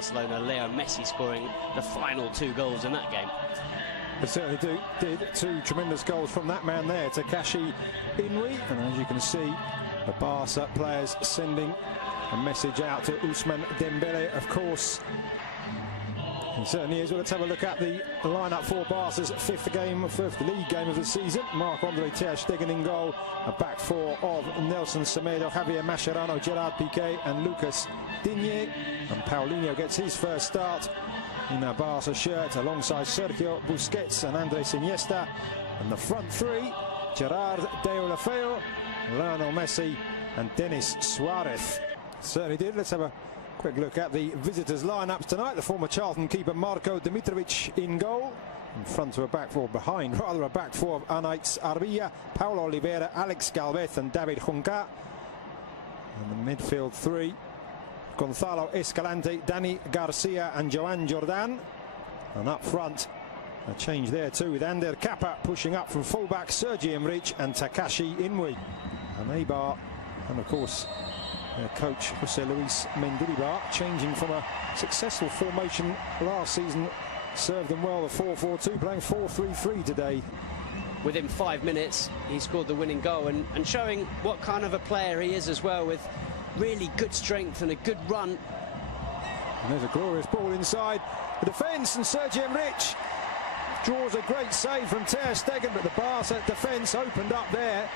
Barcelona. Leo Messi scoring the final 2 goals in that game. They certainly did 2 tremendous goals from that man there, Takashi Inui. And as you can see, the Barca players sending a message out to Ousmane Dembele, of course. He certainly is. Well, let's have a look at the lineup for Barca's fifth league game of the season. Marc-Andre ter Stegen in goal. A back 4 of Nelson Semedo, Javier Mascherano, Gerard Piqué and Lucas Digne. And Paulinho gets his first start in a Barca shirt alongside Sergio Busquets and Andres Iniesta. And the front 3, Gerard Deulofeu, Lionel Messi and Denis Suarez. Certainly did. Let's have a quick look at the visitors' lineups tonight. The former Charlton keeper Marko Dimitrovic in goal. In front of a back 4, behind rather a back 4 of Anaïs Arbilla, Paulo Oliveira, Alex Galvez and David Junca. And the midfield 3, Gonzalo Escalante, Dani Garcia and Joan Jordan. And up front, a change there too, with Ander Kappa pushing up from fullback, Sergi Emrich and Takashi Inui. And Eibar, and of course their coach José Luis Mendilibar, changing from a successful formation last season, served them well, the 4-4-2, playing 4-3-3 today. Within 5 minutes, he scored the winning goal and showing what kind of a player he is as well, with really good strength and a good run. And there's a glorious ball inside the defence, and Sergi Emrich draws a great save from ter Stegen, but the Barca defence opened up there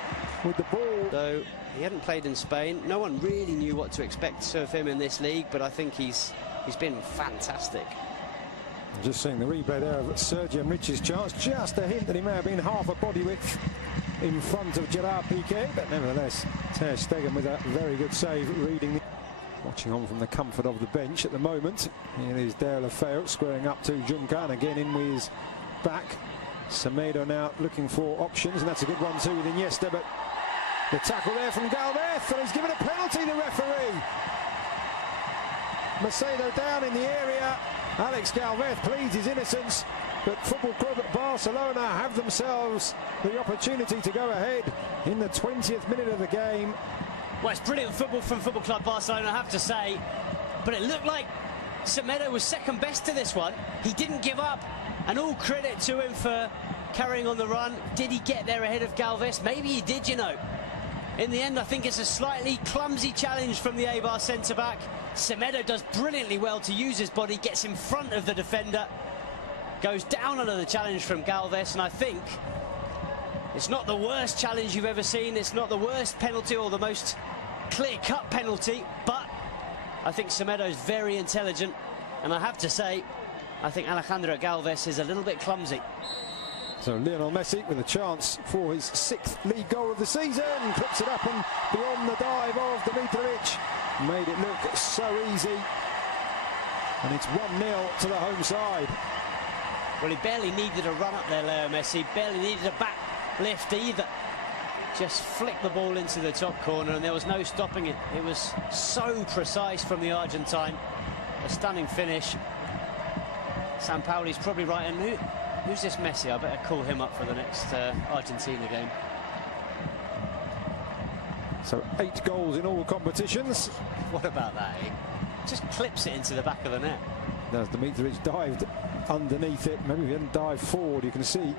with the ball. Though he hadn't played in Spain, no one really knew what to expect of him in this league, but I think he's been fantastic. Just seeing the replay there of Sergi Emrich's chance, just a hint that he may have been half a body width in front of Gerard Piqué, but nevertheless ter Stegen with a very good save, reading. Watching on from the comfort of the bench at the moment. Here is Deulofeu squaring up to Junca, and again in with his back. Semedo now looking for options, and that's a good one too with Iniesta, but the tackle there from Galvez, and he's given a penalty, the referee. Macedo down in the area. Alex Galvez pleads his innocence, but Football Club Barcelona have themselves the opportunity to go ahead in the 20th minute of the game. Well, it's brilliant football from Football Club Barcelona, I have to say, but it looked like Semedo was second best to this one. He didn't give up, and all credit to him for carrying on the run. Did he get there ahead of Galvez? Maybe he did, you know. In the end, I think it's a slightly clumsy challenge from the Eibar centre-back. Semedo does brilliantly well to use his body, gets in front of the defender, goes down under the challenge from Galvez, and I think it's not the worst challenge you've ever seen. It's not the worst penalty or the most clear-cut penalty, but I think Semedo's very intelligent, and I have to say, I think Alejandro Galvez is a little bit clumsy. So Lionel Messi with a chance for his 6th league goal of the season, clips it up and beyond the dive of Dimitrovic, made it look so easy, and it's 1-0 to the home side. Well, he barely needed a run up there, Leo Messi, barely needed a back lift either. Just flicked the ball into the top corner, and there was no stopping it. It was so precise from the Argentine. A stunning finish. Sampaoli's probably right, and who's this Messi? I better call him up for the next Argentina game. So 8 goals in all competitions. What about that, eh? Just clips it into the back of the net. As Dimitrovic dived underneath it, maybe if he hadn't dived forward, you can see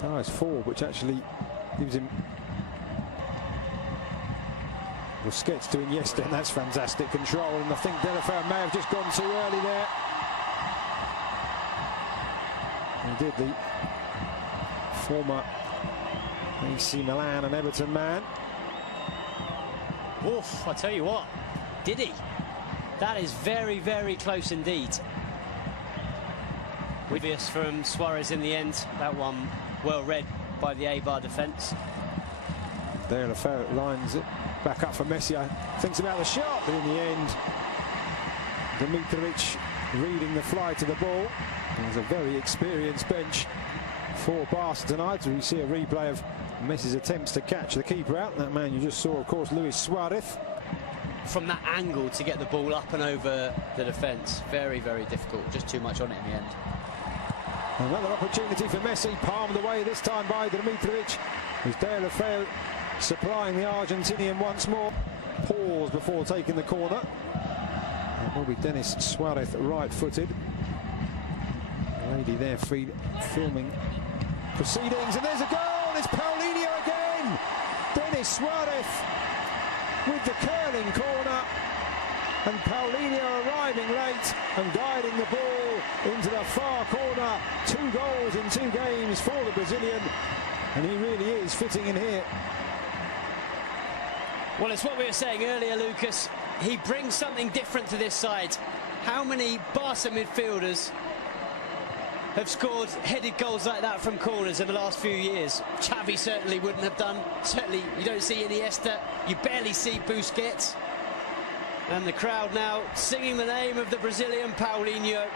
dives forward, which actually gives him Busquets to Iniesta, and that's fantastic control, and I think Deulofeu may have just gone too early there. He did, the former AC Milan and Everton man. Oof, I tell you what, did he? That is very, very close indeed. Obvious from Suarez in the end. That one well read by the Eibar defence. Deulofeu lines it back up for Messi. Thinks about the shot, but in the end, Dimitrovic reading the fly to the ball. There's a very experienced bench for Barca tonight. We see a replay of Messi's attempts to catch the keeper out. That man you just saw, of course, Luis Suarez. From that angle to get the ball up and over the defence, very, very difficult. Just too much on it in the end. Another opportunity for Messi, palmed away this time by Dimitrovic. With Deulofeu supplying the Argentinian once more. Pause before taking the corner. That will be Denis Suarez, right-footed. The lady there filming proceedings, and there's a goal. It's Paulinho again. Denis Suarez with the curling corner, and Paulinho arriving late and guiding the ball into the far corner. 2 goals in 2 games for the Brazilian, and he really is fitting in here. Well, it's what we were saying earlier, Lucas. He brings something different to this side. How many Barca midfielders have scored headed goals like that from corners in the last few years? Xavi certainly wouldn't have done. Certainly you don't see Iniesta. You barely see Busquets. And the crowd now singing the name of the Brazilian Paulinho.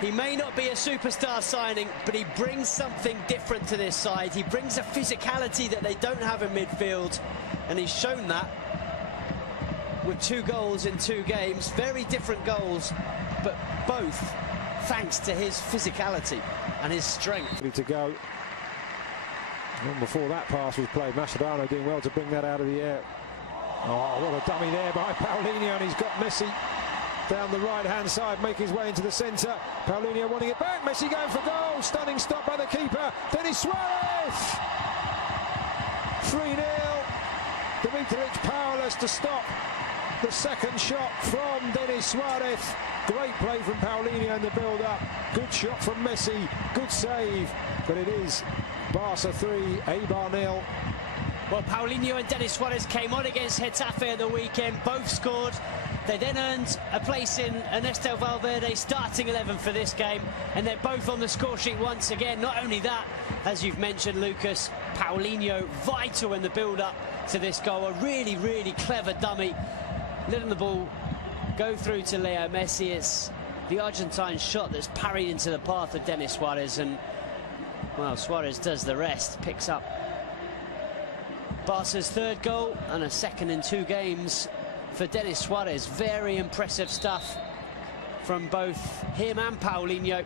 He may not be a superstar signing, but he brings something different to this side. He brings a physicality that they don't have in midfield, and he's shown that with 2 goals in 2 games. Very different goals, but both thanks to his physicality and his strength. Ready to go. Long before that pass was played, Mascherano doing well to bring that out of the air. Oh, what a dummy there by Paulinho, and he's got Messi down the right-hand side, making his way into the centre. Paulinho wanting it back, Messi going for goal. Stunning stop by the keeper, Denis Suarez! 3-0. Dimitrovic powerless to stop the second shot from Denis Suarez. Great play from Paulinho in the build-up. Good shot from Messi, good save. But it is Barca 3, Eibar 0. Well, Paulinho and Denis Suarez came on against Getafe at the weekend. Both scored. They then earned a place in Ernesto Valverde's starting 11 for this game. And they're both on the score sheet once again. Not only that, as you've mentioned, Lucas, Paulinho vital in the build-up to this goal. A really, really clever dummy. Letting the ball go through to Leo Messi. It's the Argentine shot that's parried into the path of Denis Suarez. And, well, Suarez does the rest. Picks up Barca's 3rd goal and a 2nd in 2 games for Denis Suarez. Very impressive stuff from both him and Paulinho.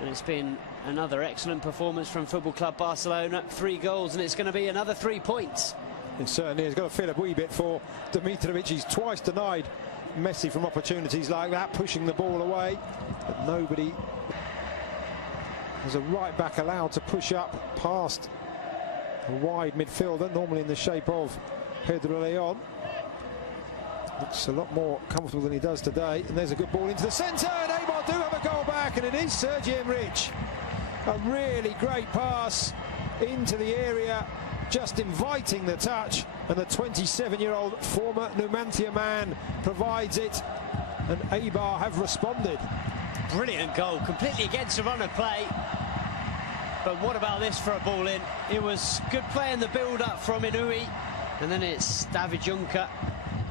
And it's been another excellent performance from Football Club Barcelona. 3 goals, and it's going to be another 3 points. It certainly has got to feel a wee bit for Dimitrovic. He's twice denied Messi from opportunities like that, pushing the ball away. But nobody has a right back allowed to push up past a wide midfielder, normally in the shape of Pedro Leon. Looks a lot more comfortable than he does today. And there's a good ball into the centre, and Eibar do have a goal back, and it is Sergi Enrich. A really great pass into the area, just inviting the touch, and the 27-year-old former Numancia man provides it, and Eibar have responded. Brilliant goal, completely against the run of play. But what about this for a ball in? It was good play in the build-up from Inui, and then it's David Juncker,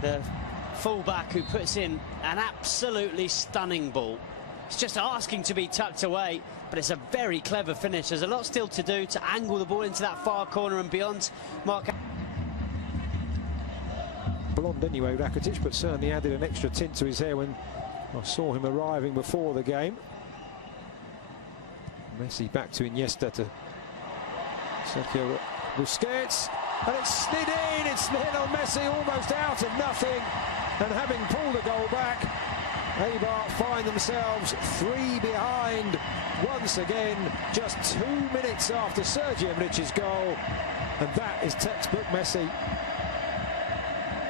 the fullback, who puts in an absolutely stunning ball. It's just asking to be tucked away, but it's a very clever finish. There's a lot still to do to angle the ball into that far corner and beyond. Blonde anyway, Rakitic, but certainly added an extra tint to his hair when I saw him arriving before the game. Messi back to Iniesta, to Sergio Busquets, and it's slid in. It's Lionel Messi almost out of nothing, and having pulled a goal back, Eibar find themselves 3 behind once again, just 2 minutes after Sergi Enrich's goal, and that is textbook Messi.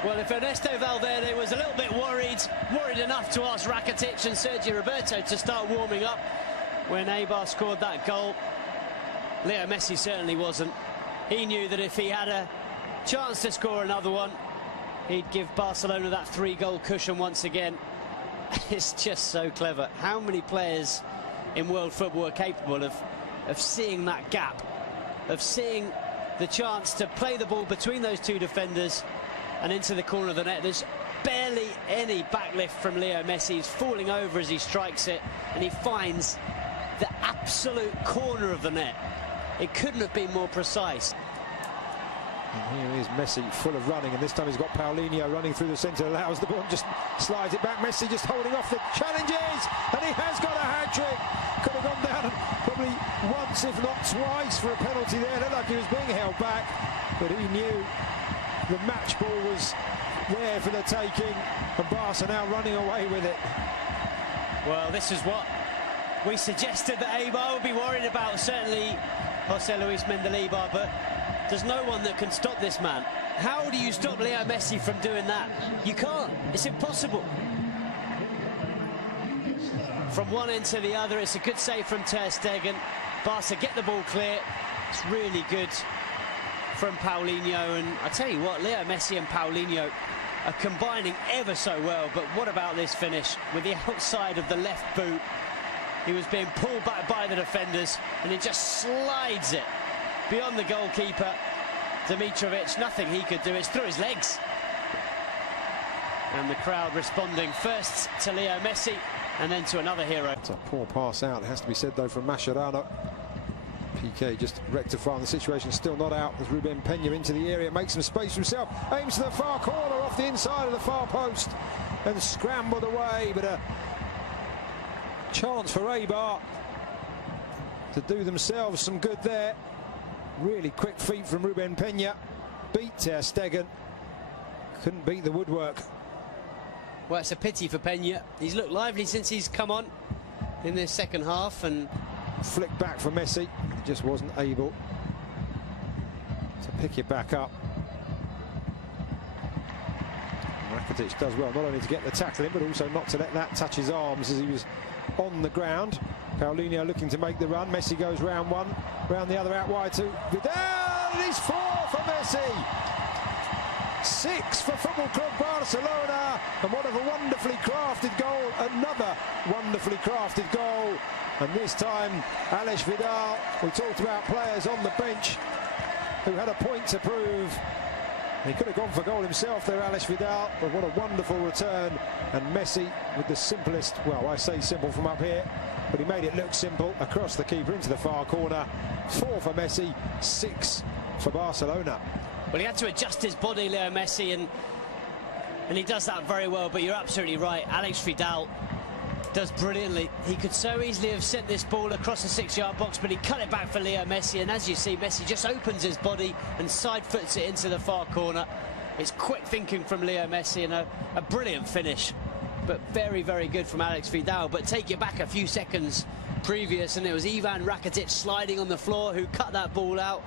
Well, if Ernesto Valverde was a little bit worried enough to ask Rakitic and Sergio Roberto to start warming up when Eibar scored that goal, Leo Messi certainly wasn't. He knew that if he had a chance to score another one, he'd give Barcelona that 3-goal cushion once again. It's just so clever. How many players in world football are capable of seeing that gap, of seeing the chance to play the ball between those 2 defenders and into the corner of the net? There's barely any backlift from Leo Messi. He's falling over as he strikes it, and he finds the absolute corner of the net. It couldn't have been more precise. And here is Messi, full of running, and this time he's got Paulinho running through the centre, allows the ball and just slides it back. Messi just holding off the challenges, and he has got a hat-trick. Could have gone down probably once, if not twice, for a penalty there. Looked like he was being held back, but he knew the match ball was there for the taking, and Barca now running away with it. Well, this is what we suggested that Eibar would be worried about, certainly Jose Luis Mendilibar, but there's no one that can stop this man. How do you stop Leo Messi from doing that? You can't. It's impossible. From one end to the other, it's a good save from Ter Stegen. Barca get the ball clear. It's really good from Paulinho, and I tell you what, Leo Messi and Paulinho are combining ever so well. But what about this finish with the outside of the left boot? He was being pulled back by the defenders, and he just slides it beyond the goalkeeper, Dimitrovic. Nothing he could do. It's through his legs. And the crowd responding first to Leo Messi and then to another hero. It's a poor pass out, it has to be said though, from Mascherano. Piqué just rectifying the situation, still not out as Ruben Peña into the area, makes some space for himself, aims to the far corner off the inside of the far post and scrambled away, but a chance for Eibar to do themselves some good there. Really quick feet from Ruben Peña, beat Ter Stegen, couldn't beat the woodwork. Well, it's a pity for Peña. He's looked lively since he's come on in this second half, and flick back for Messi. He just wasn't able to pick it back up. Rakitic does well, not only to get the tackle in, but also not to let that touch his arms as he was on the ground. Paulinho looking to make the run. Messi goes round one, round the other, out wide to Vidal. It is 4 for Messi. 6 for Football Club Barcelona, and what a wonderfully crafted goal, another wonderfully crafted goal, and this time Alex Vidal. We talked about players on the bench who had a point to prove. He could have gone for goal himself there, Alex Vidal, but what a wonderful return, and Messi with the simplest, well, I say simple from up here, but he made it look simple, across the keeper into the far corner. 4 for Messi, 6 for Barcelona. Well, he had to adjust his body, Leo Messi, and he does that very well. But you're absolutely right. Alex Vidal does brilliantly. He could so easily have sent this ball across the 6-yard box, but he cut it back for Leo Messi. And as you see, Messi just opens his body and side foots it into the far corner. It's quick thinking from Leo Messi, and a brilliant finish. But very, very good from Alex Vidal. But take it back a few seconds previous, and it was Ivan Rakitic sliding on the floor who cut that ball out.